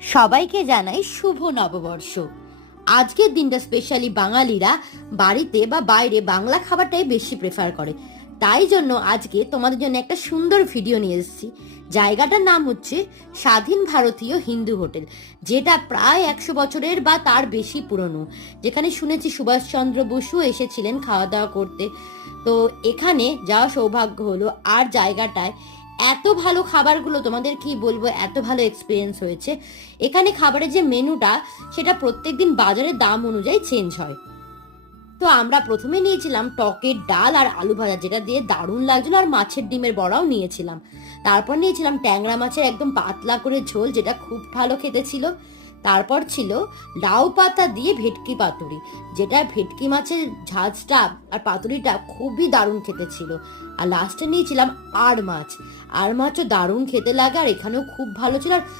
সবাইকে জানাই শুভ নববর্ষ। আজকের দিনটা স্পেশালি বাঙালিরা বাড়িতে বা বাইরে বাংলা খাবারটাই বেশি প্রেফার করে। তাই জন্য আজকে তোমাদের জন্য একটা সুন্দর ভিডিও নিয়ে এসেছি। জায়গাটার নাম হচ্ছে স্বাধীন ভারতীয় হিন্দু হোটেল, যেটা প্রায় 100 বছরের বা তার বেশি পুরনো। যেখানে শুনেছি সুভাষচন্দ্র বসু এসেছিলেন খাওয়া দাওয়া করতে। তো এখানে যাওয়া সৌভাগ্য হলো। আর জায়গাটায় এত ভালো খাবারগুলো, তোমাদের কি বলবো, এত ভালো এক্সপিরিয়েন্স হয়েছে। এখানে খাবারের যে মেনুটা, সেটা প্রত্যেকদিন বাজারের দাম অনুযায়ী চেঞ্জ হয়। তো আমরা প্রথমে নিয়েছিলাম টকের ডাল আর আলু ভাজা, যেটা দিয়ে দারুণ লাগছিল, আর মাছের ডিমের বড়াও নিয়েছিলাম। তারপর নিয়েছিলাম ট্যাংরা মাছের একদম পাতলা করে ঝোল, যেটা খুব ভালো খেতে ছিল। তারপর ছিল লাউ পাতা দিয়ে ভেটকি পাতুরি, যেটা ভেটকি মাছের ঝাঁঝটা আর পাতুরিটা খুবই দারুণ খেতে ছিল। আর লাস্টে নিয়েছিলাম আর মাছও দারুণ খেতে লাগে, আর এখানেও খুব ভালো ছিল। আর